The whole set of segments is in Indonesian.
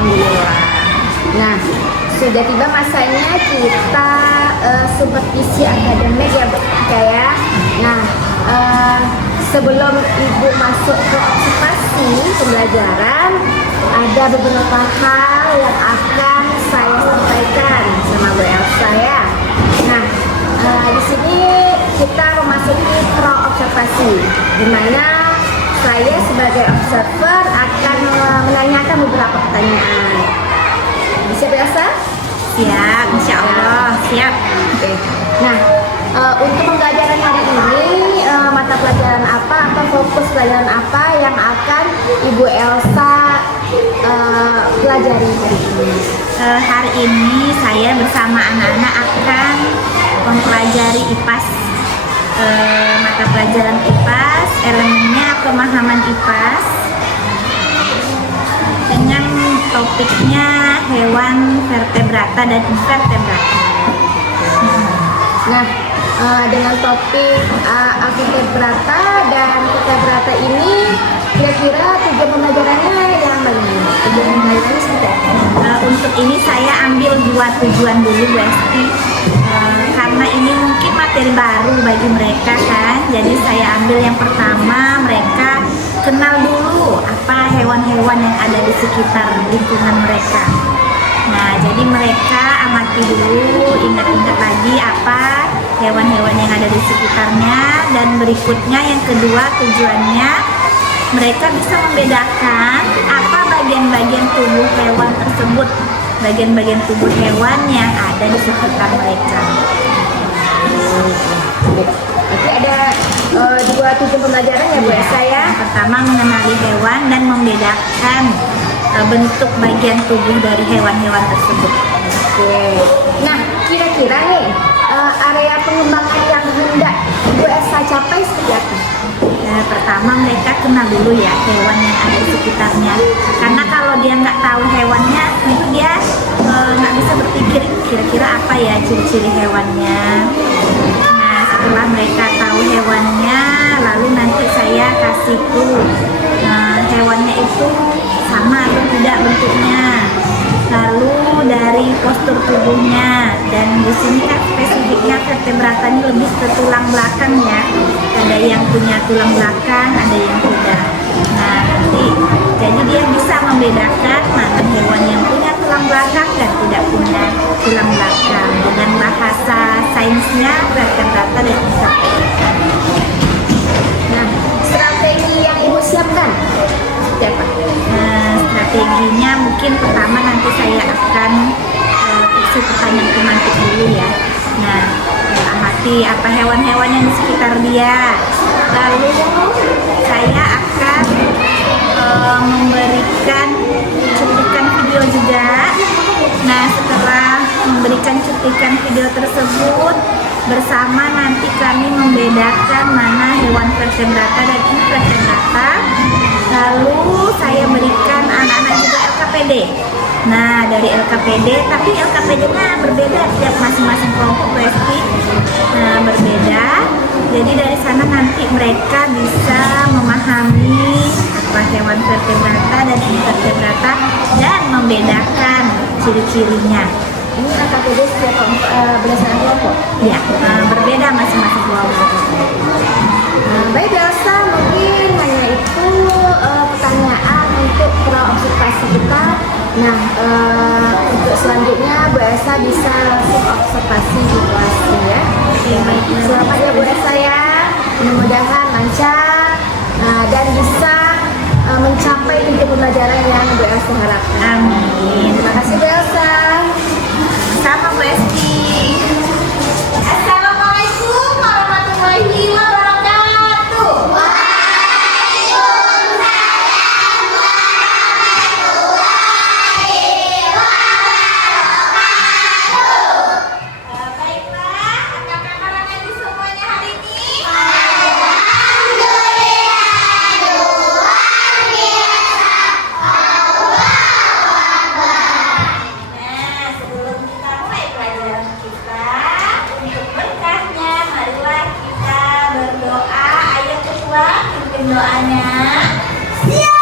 alhamdulillah. Nah, sudah tiba masanya kita supervisi akademik ya Bu ya. Nah, sebelum Ibu masuk ke observasi pembelajaran, ada beberapa hal yang akan saya sampaikan sama Bu Elsa ya. Nah, di sini kita memasuki pro observasi, di mana saya sebagai observer akan menanyakan beberapa pertanyaan. Siap Elsa? Siap, insya Allah siap. Oke. Nah, untuk pembelajaran hari ini mata pelajaran apa atau fokus pelajaran apa yang akan Ibu Elsa pelajari hari ini? Hari ini saya bersama anak-anak akan mempelajari IPAS, mata pelajaran IPAS, elemennya pemahaman IPAS, dengan topiknya hewan vertebrata dan invertebrata. Nah, dengan topik vertebrata dan vertebrata ini, kira-kira tujuan pembelajarannya yang bagaimana? Tujuan pembelajarannya seperti apa? Untuk ini saya ambil 2 tujuan dulu Bu Esti, karena ini mungkin materi baru bagi mereka kan. Jadi saya ambil yang pertama, mereka kenal dulu apa hewan-hewan yang ada di sekitar lingkungan mereka. Nah, jadi mereka amati dulu, ingat-ingat lagi apa hewan-hewan yang ada di sekitarnya. Dan berikutnya yang kedua tujuannya, mereka bisa membedakan apa bagian-bagian tubuh hewan tersebut, bagian-bagian tubuh hewan yang ada di sekitar mereka. Oke, ada 2 tujuan pembelajaran ya Bu Elsa ya. Yang pertama mengenali hewan dan membedakan bentuk bagian tubuh dari hewan-hewan tersebut. Oke. Nah, kira-kira nih area pengembangan yang hendak Bu Elsa capai seperti apa? Pertama mereka kenal dulu ya hewan yang ada di sekitarnya, karena kalau dia nggak tahu hewannya itu dia nggak bisa berpikir kira-kira apa ya ciri-ciri hewannya. Nah, setelah mereka tahu hewannya, lalu nanti saya kasih clue hewannya itu sama atau tidak bentuknya, lalu dari postur tubuhnya, dan di sini kan spesifiknya vertebrata ini lebih ke tulang belakang ya, ada yang punya tulang belakang, ada yang tidak. Nah, nanti jadi dia bisa membedakan mana hewan yang punya tulang belakang dan tidak punya tulang belakang dengan bahasa sainsnya vertebrata dan invertebrata. Nah, strategi yang Ibu siapkan seperti apa? Strateginya mungkin pertama nanti saya akan kasih pertanyaan semantik dulu ya. Nah, amati apa hewan-hewan yang di sekitar dia. Lalu saya akan memberikan cuplikan video juga. Nah, setelah memberikan cuplikan video tersebut, bersama nanti kami membedakan mana hewan vertebrata dan invertebrata. Lalu saya berikan anak-anak juga LKPD. Nah, dari LKPD, tapi LKPD-nya berbeda tiap masing-masing kelompok pasti berbeda. Jadi dari sana nanti mereka bisa memahami apa hewan vertebrata dan invertebrata dan membedakan ciri-cirinya. Ini LKPD setiap berdasarkan kelompok? Ya, berbeda masing-masing kelompok. Baik Elsa, mungkin hanya itu pertanyaan untuk observasi kita. Nah, untuk selanjutnya Bu Elsa bisa langsung observasi situasi ya. Selamat ya Bu Elsa ya. Mudah-mudahan lancar dan bisa mencapai tujuan pembelajaran yang Bu Elsa harapkan. Amin. Terima kasih Bu Elsa. Sama Bu Esti. Assalamualaikum warahmatullahi wabarakatuh. Waalaikumsalam warahmatullahi wabarakatuh. Baiklah, apa kabar anak-anak semuanya hari ini? Alhamdulillah, luar biasa. Allahu Akbar. Nah, sebelum kita mulai pelajaran kita, untuk berkahnya, marilah kita berdoa. Ayo ketua, pimpin doanya. Siap.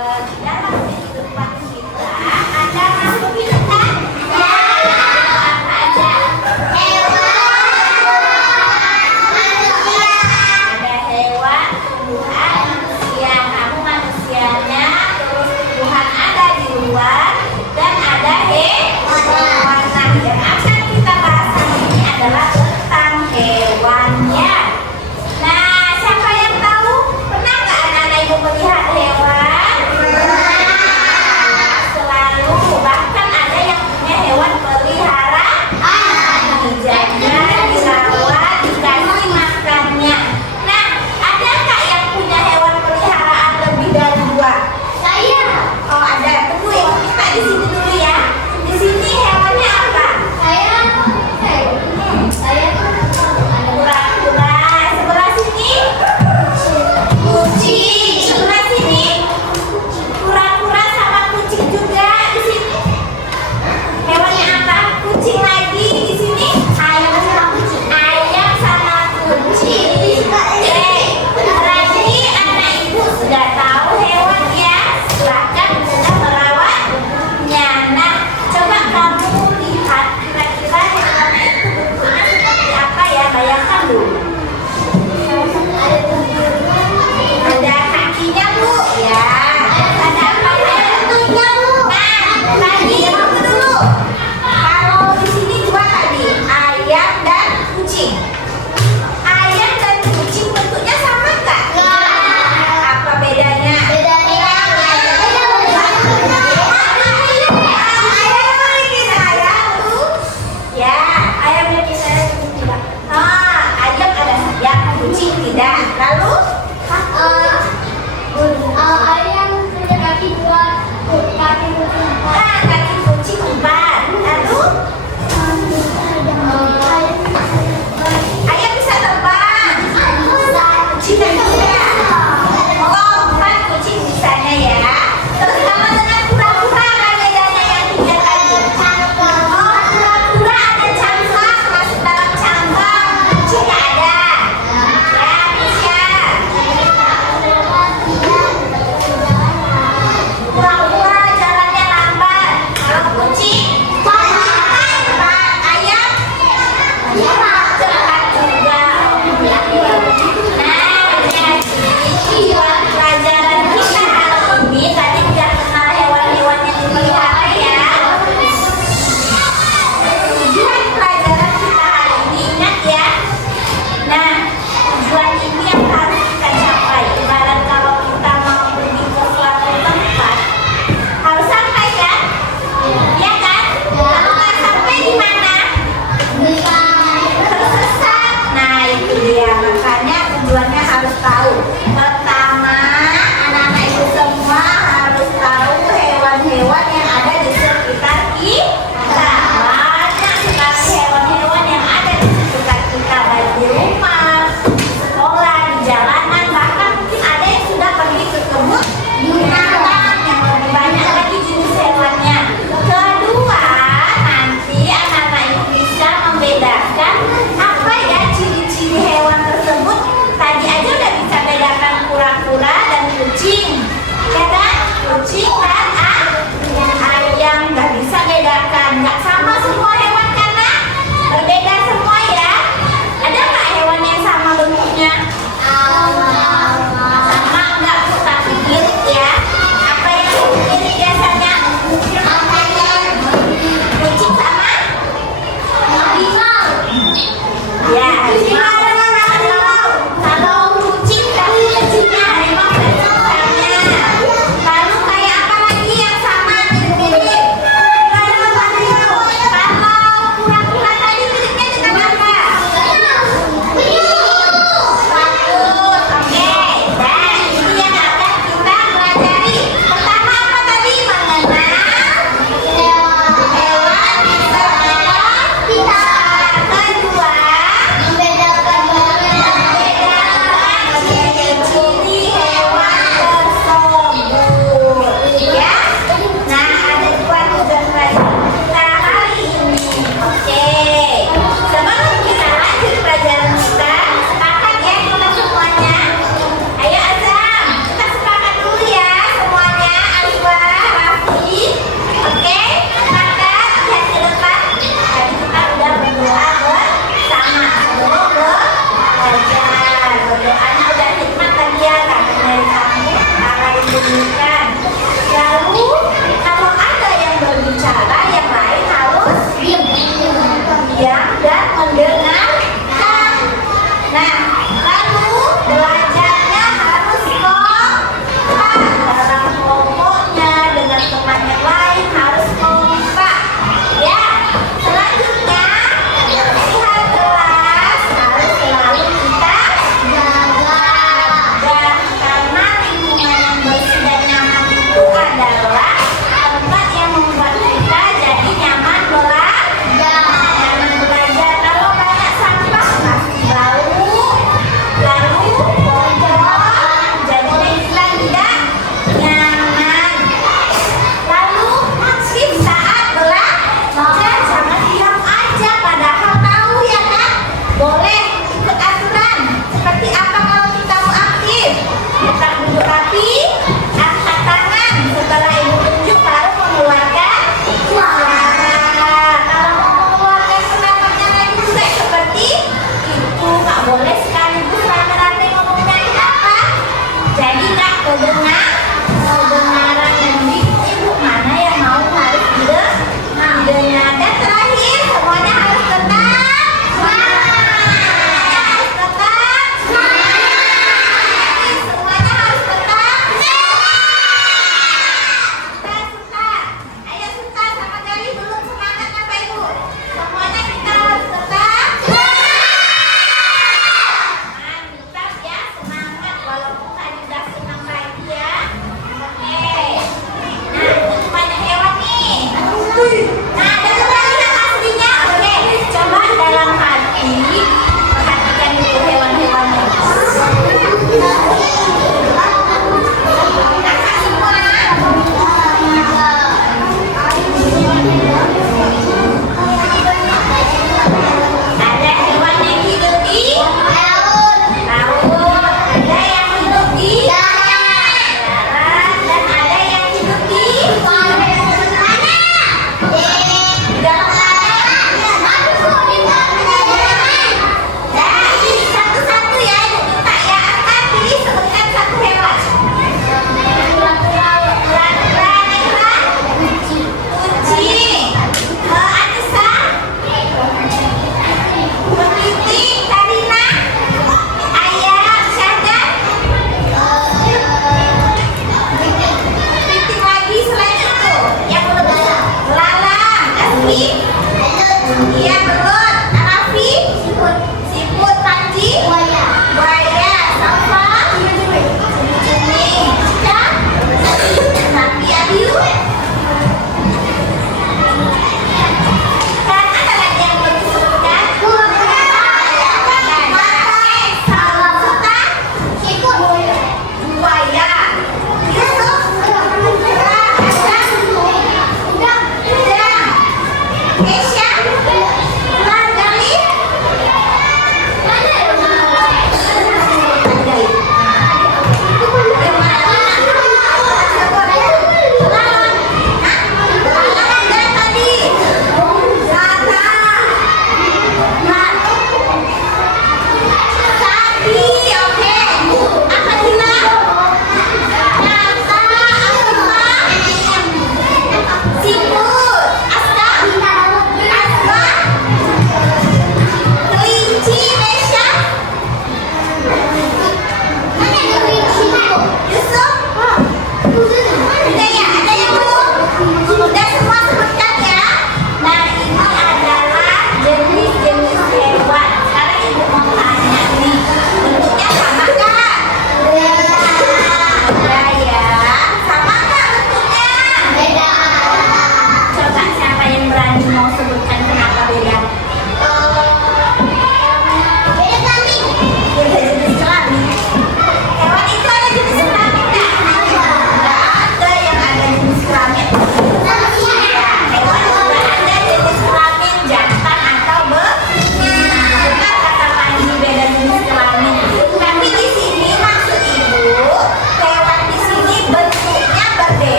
di dalam kehidupan kita ada makhluk hidup kan? Ya. Apa aja? Ada hewan, tumbuhan, manusia. Kamu manusianya, terus tumbuhan ada di luar, dan ada hewan. Nah, yang akan kita bahas hari ini adalah tentang hewannya. Nah, siapa yang tahu? Pernah nggak anak-anak ibu melihat hewan?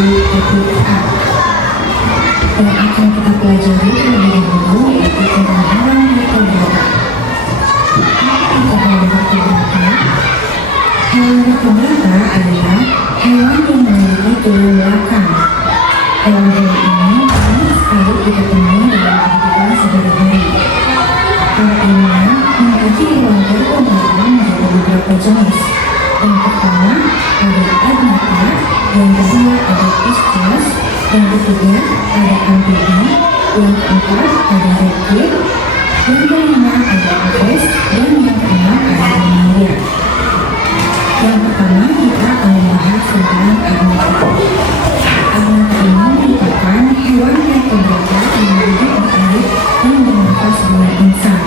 terkait TPA yang akan kita pelajari terlebih dahulu yaitu tentang hewan vertebrata. Apa hewan vertebrata? Hewan vertebrata adalah hewan yang memiliki tulang belakang. Hewan-hewan ini banyak sekali kita temui dalam kehidupan sehari-hari. Para ilmuwan membagi hewan vertebrata menjadi beberapa jenis. Yang pertama ada agnatha, yang kedua ada pisces, yang ketiga ada amfibi, yang keempat ada reptil, yang kelima ada aves, dan yang keenam ada mammalia. Yang pertama kita akan membahas tentang agnatha. Agnatha ini merupakan hewan vertebrata yang hidup di air dan bernafas dengan insan.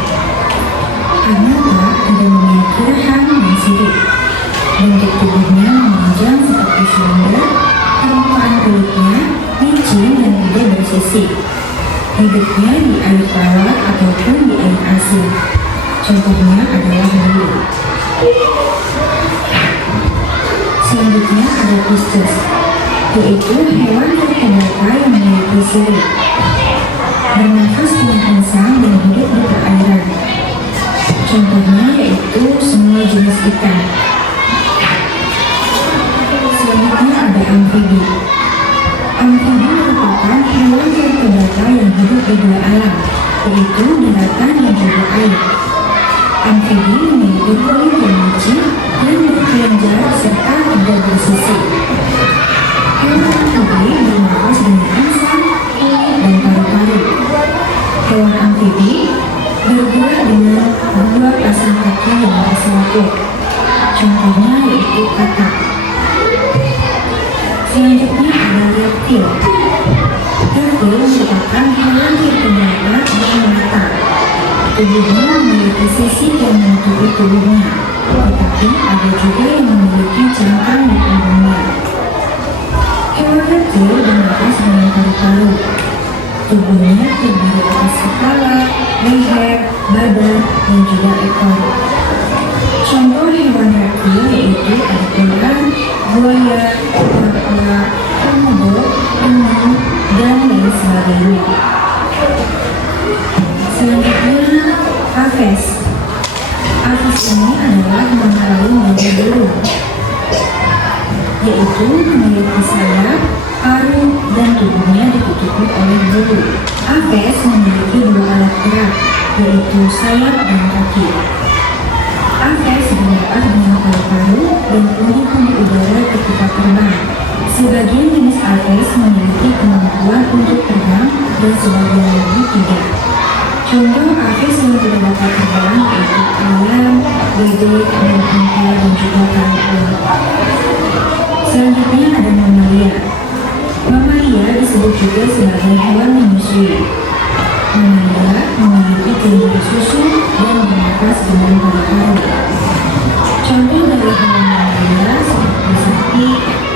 Agnatha tidak memiliki rahang dan sirip. Bentuk tubuhnya memanjang seperti silinder, permukaan kulitnya licin dan tidak bersisik. Hidupnya di air tawar ataupun di air asin. Contohnya adalah hiu. Selanjutnya ada pisces, yaitu hewan vertebrata yang memiliki sirip. Bernafas dengan insang dan hidup di perairan. Contohnya yaitu semua jenis ikan. Selanjutnya ada amfibi. Amfibi merupakan hewan vertebrata yang hidup di dua alam, yaitu daratan dan juga air. Amfibi memiliki kulit yang licin dan berkelenjar serta tidak bersisik. Hewan amfibi bernafas dengan insang, kulit, dan paru-paru. Hewan amfibi bergerak dengan dua pasang kaki yang bersatu. Contohnya yaitu katak. Selanjutnya ada reptil. Reptil merupakan hewan vertebrata yang melata. Tubuhnya memiliki sisi yang menutupi tubuhnya, tetapi ada juga yang memiliki cangkang di punggungnya. Hewan reptil bernafas dengan paru-paru. Tubuhnya terdiri atas kepala, leher, badan, dan juga ekor. Contoh hewan reptil yaitu ada ular, buaya, kura-kura, komodo, penyu, dan lain sebagainya. Selanjutnya, aves. Aves ini adalah nama lain dari burung, yaitu memiliki sayap, paruh, dan tubuhnya ditutupi oleh bulu. Aves memiliki dua alat gerak, yaitu sayap dan kaki. Aves bernafas dengan paru-paru dan pundi-pundi udara ketika terbang. Sebagian jenis aves memiliki kemampuan untuk terbang dan sebagian lagi tidak. Contoh aves yang tidak dapat terbang yaitu ayam, bebek, dan unta dan juga kangkung. Selanjutnya ada mammalia. Mammalia disebut juga sebagai hewan menyusui. Mammalia memiliki kelenjar susu dan bernafas dengan paru-paru. Contoh dari hewan mammalia seperti sapi,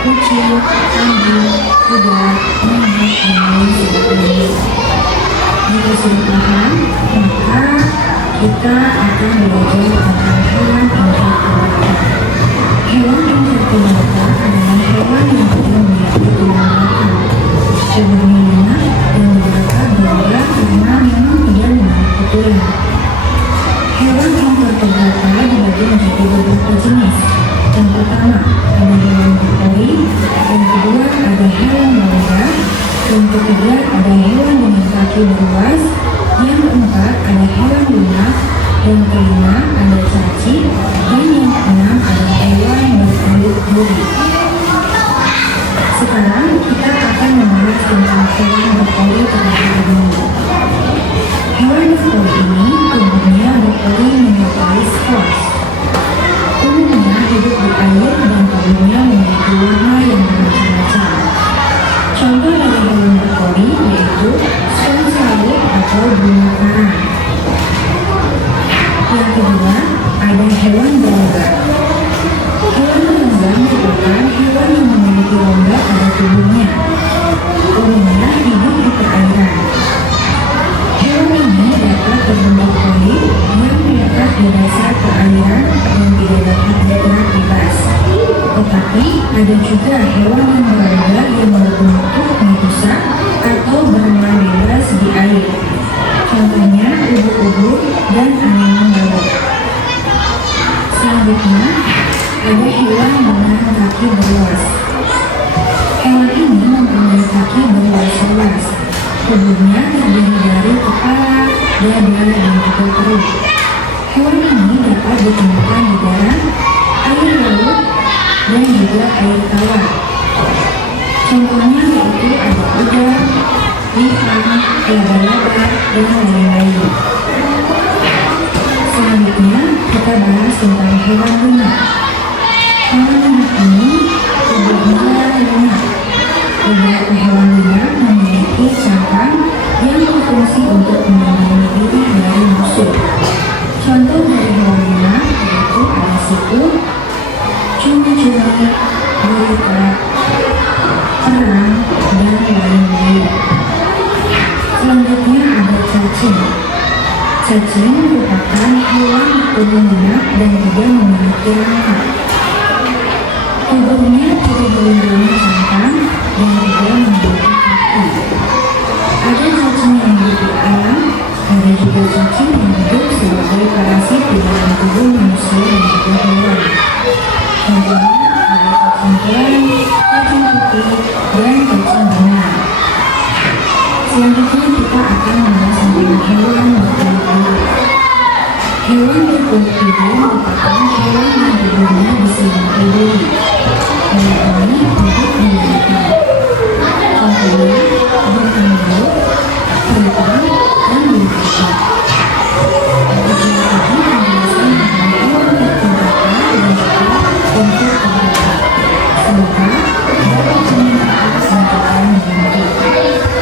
kucing, kambing, kuda, monyet, dan lain sebagainya. Jika sudah paham, maka kita akan belajar tentang hewan invertebrata. Hewan invertebrata adalah hewan yang tidak memiliki tulang belakang. Tubuhnya lunak dan beberapa bergerak karena memang tidak memiliki tulang. Hewan invertebrata dibagi menjadi beberapa jenis. Yang pertama ada hewan berpori, yang kedua ada hewan laura, yang ketiga ada hewan dengan kaki beruas, yang keempat ada hewan lunak, yang kelima ada cacing, dan yang keenam ada hewan berkulit duri. Sekarang kita akan membahas tentang hewan berpori terlebih dahulu. Hewan berpori ini tubuhnya berpori menyerupai spons. Umumnya hidup di air dan tubuhnya memiliki warna yang bermacam-macam. Contoh dari hewan berpori yaitu spons laut atau bunga karang. Yang kedua ada hewan berongga. Hewan berongga merupakan hewan yang memiliki rongga pada tubuhnya. Umumnya hidup di perairan. Hewan ini dapat berbentuk polip yang melekat di dasar perairan dan tidak dapat bergerak bebas. Tetapi ada juga hewan yang berongga yang memiliki berbahasa luas. Tubuhnya terdiri dari kepala, dada, dan juga perut. Hewan ini dapat ditemukan di darat, air laut, dan juga air tawar. Contohnya yaitu ada udang, ikan, laba-laba, dan lain-lain. Selanjutnya kita bahas tentang hewan lunak. Hewan lunak ini tubuhnya lunak. Beberapa hewan lunak memiliki cangkang yang berfungsi untuk melindungi diri dari musuh. Contoh dari hewan lunak yaitu ada siput, cumi-cumi, gurita, kerang, dan lain-lain. Selanjutnya ada cacing. Cacing merupakan hewan bertubuh lunak dan juga memiliki rangka. Tubuhnya tidak dilindungi cangkang dan juga memiliki kaki. Ada cacing yang hidup di alam, ada juga cacing yang hidup sebagai parasit di dalam tubuh manusia dan juga hewan. Contohnya ada cacing pelangi, cacing putih, dan cacing benang. Selanjutnya kita akan membahas tentang hewan berkulit biru. Hewan berkulit biru merupakan hewan yang tubuhnya diselimuti duri. Hewan ini hidup di lautan. Contohnya bintang laut, terbang, dan burung. Beberapa ini penjelasan mengenai hewan berkulit dan juga bentuk tubuhnya. Semoga dapat bermanfaat dan juga membantu.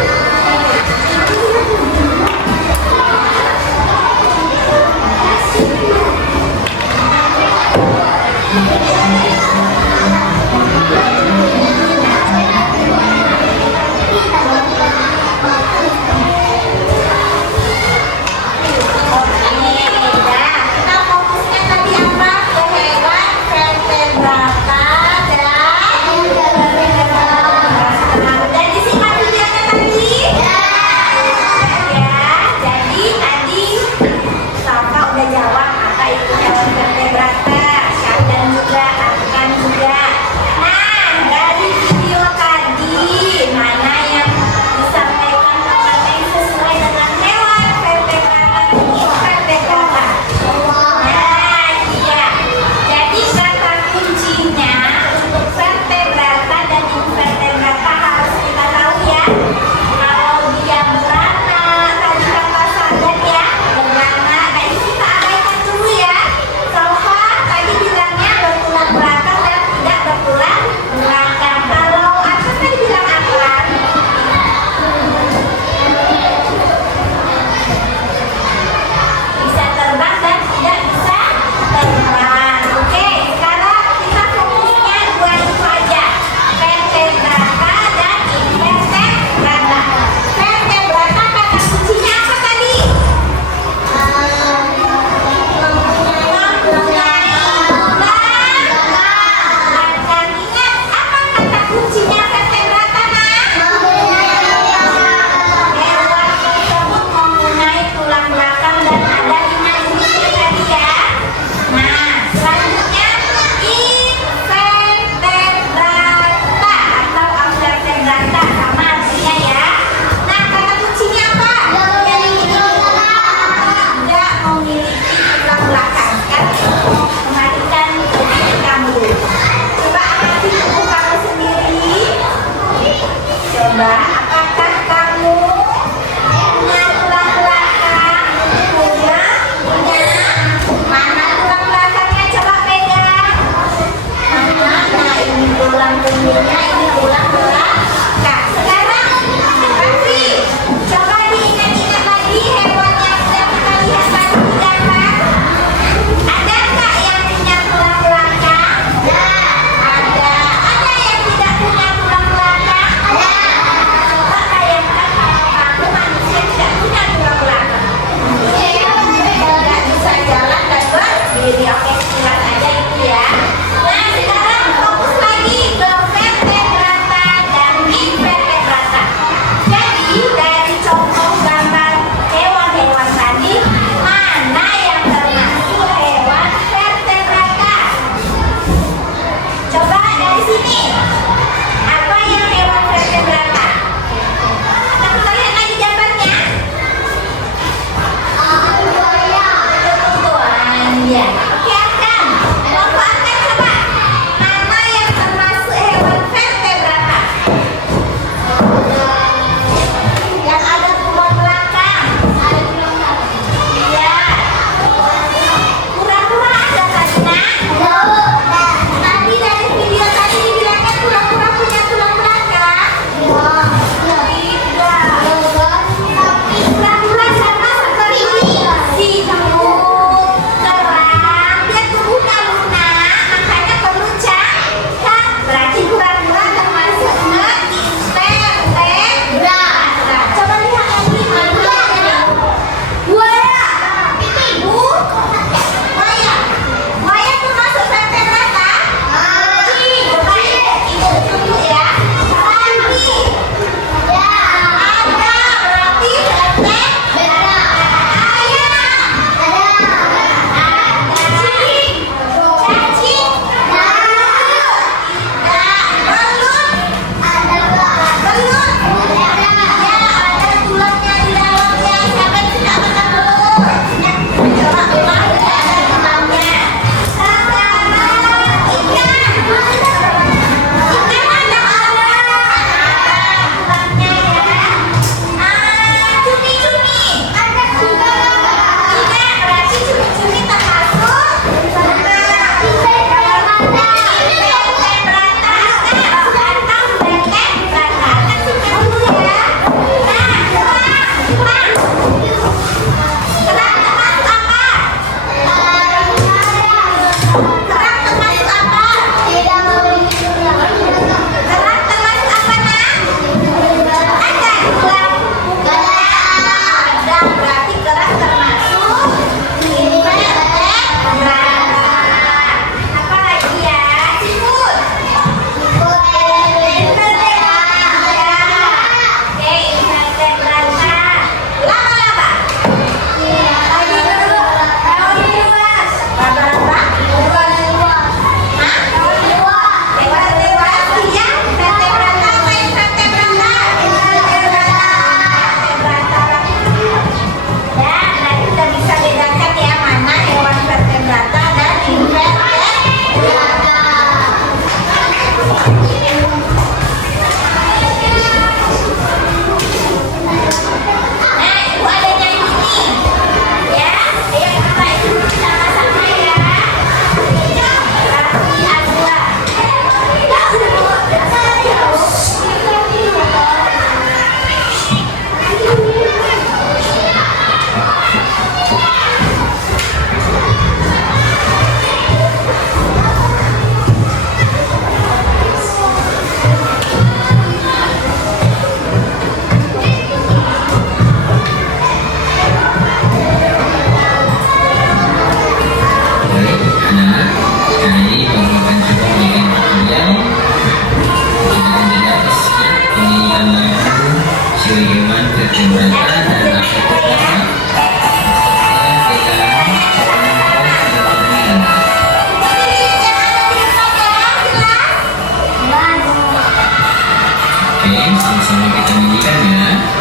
Imrata dan Afrika. Oke, sama-sama kita nyanyikan ya.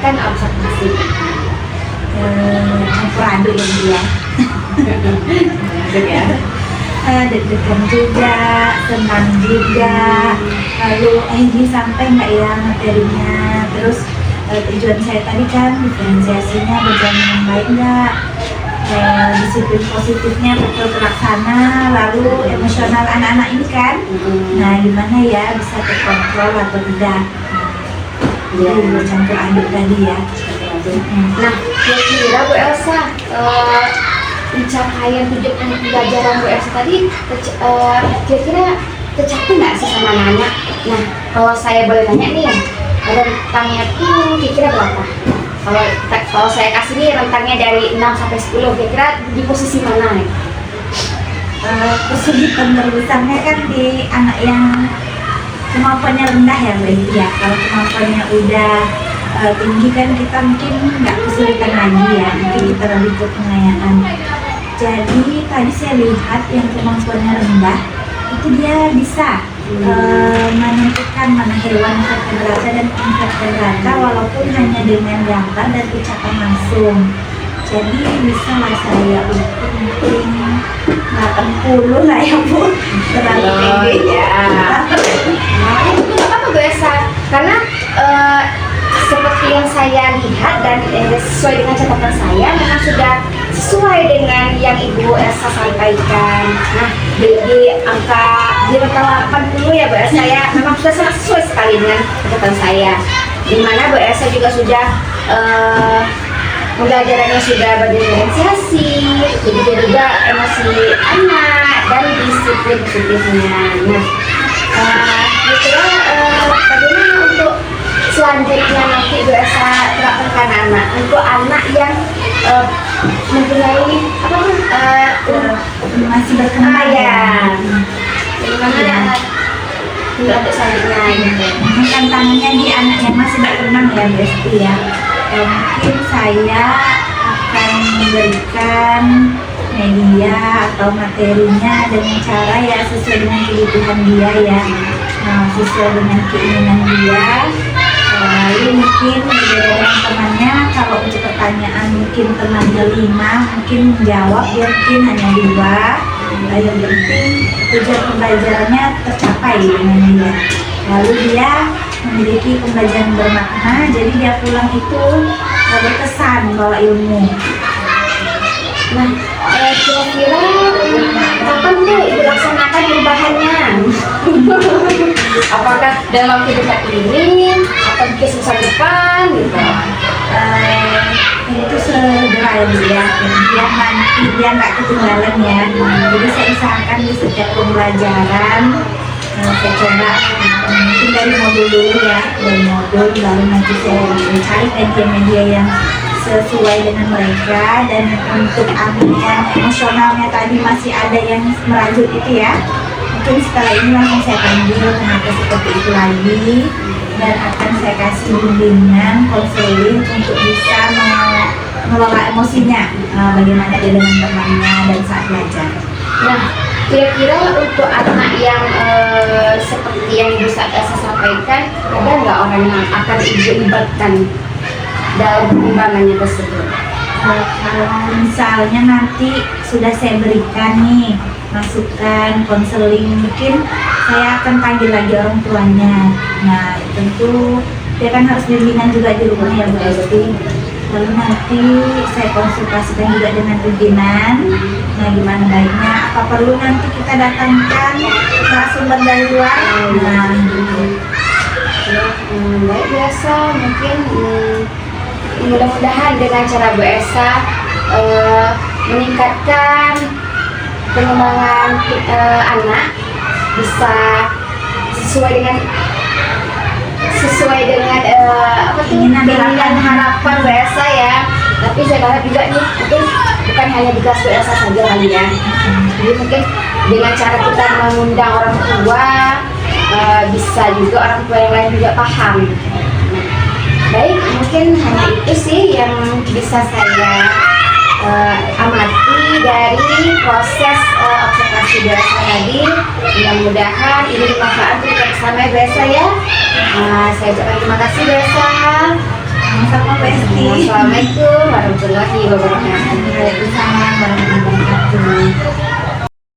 meningkatkan observasi? Campur aduk yang dia. Deg-degan juga, senang juga, lalu ini sampai nggak ya materinya, terus tujuan saya tadi kan diferensiasinya berjalan dengan baik nggak, disiplin positifnya betul terlaksana, lalu emosional anak-anak ini kan, nah gimana ya bisa terkontrol atau tidak, jadi campur aduk tadi ya. Nah, kira-kira Bu Elsa, pencapaian tujuan pembelajaran Bu Elsa tadi kira-kira tercapai nggak sih sama anak-anak? Nah, kalau saya boleh tanya nih, rentangnya tuh kira-kira berapa? Kalau saya kasih nih rentangnya dari 6 sampai 10, kira-kira di posisi mana nih? Kesulitan terbesarnya kan di anak yang kemampuannya rendah ya Mbak Indi ya. Kalau kemampuannya udah tinggi kan kita mungkin nggak kesulitan lagi ya, mungkin kita lebih ke pengayaan. Jadi tadi saya lihat yang kemampuannya rendah itu dia bisa menentukan mana hewan vertebrata dan invertebrata walaupun hanya dengan gambar dan ucapan langsung. Jadi bisa lah saya ukur mungkin 80 lah ya Bu, terlalu tinggi ya. Nah, itu nggak apa-apa Bu Elsa, karena seperti yang saya lihat dan sesuai dengan catatan saya memang sudah sesuai dengan yang Ibu Elsa sampaikan. Nah, di angka 80 ya Bu Elsa ya, memang sudah sangat sesuai sekali dengan catatan saya. Dimana Bu Elsa juga sudah pembelajarannya sudah berdiferensiasi, begitu juga emosi anak dan disiplin positifnya. Nah, bagaimana untuk selanjutnya nanti Bu Elsa terapkan anak untuk anak yang mempunyai Masih berkembang ya, bagaimana untuk selanjutnya gitu. tantangannya di anak yang masih berkembang ya Besti ya. Mungkin saya akan memberikan media atau materinya dengan cara ya sesuai dengan kebutuhan dia ya, sesuai dengan keinginan dia. Lalu mungkin berbeda dengan temannya, kalau untuk pertanyaan mungkin temannya 5, mungkin menjawab dia mungkin hanya 2. Yang penting tujuan pembelajarannya tercapai dengan dia. Lalu dia memiliki pembelajaran bermakna, jadi dia pulang itu berkesan bawa ilmu. Nah, kira-kira kapan tuh Ibu laksanakan perubahannya? Apakah dalam waktu dekat ini atau mungkin semester depan gitu? Itu segera ya, biar nanti dia nggak ketinggalan ya. Jadi saya usahakan di setiap pembelajaran saya coba mungkin dari modul dulu ya, dari modul lalu nanti saya cari media-media yang sesuai dengan mereka, dan untuk anak yang emosionalnya tadi masih ada yang merajut itu ya, mungkin setelah ini langsung saya panggil kenapa seperti itu lagi, dan akan saya kasih bimbingan konseling untuk bisa mengelola emosinya, bagaimana dia dengan temannya dan saat belajar. Nah, kira-kira untuk anak yang seperti yang Ibu Elsa sampaikan, ada nggak orang yang akan Ibu libatkan dalam perkembangannya tersebut? Kalau misalnya nanti sudah saya berikan nih masukan konseling, mungkin saya akan panggil lagi orang tuanya. Nah, tentu dia kan harus bimbingan juga di rumah ya Bu Esti. Lalu nanti saya konsultasikan juga dengan pimpinan. Nah, gimana baiknya? Apa perlu nanti kita datangkan narasumber dari luar? Nah, baik biasa mungkin mudah-mudahan dengan cara Bu Elsa meningkatkan pengembangan anak bisa sesuai dengan keinginan harapan Bu Elsa ya. Tapi saya harap juga nih mungkin bukan hanya di kelas Bu Elsa saja kali ya. Jadi mungkin dengan cara kita mengundang orang tua, bisa juga orang tua yang lain juga paham. Baik, mungkin hanya itu sih yang bisa saya amati dari proses observasi Bu Elsa tadi. Mudah-mudahan ini bermanfaat untuk kita bersama Bu Elsa ya. Saya ucapkan terima kasih Bu Elsa. Sama-sama Besti. Assalamualaikum warahmatullahi wabarakatuh. Waalaikumsalam warahmatullahi wabarakatuh.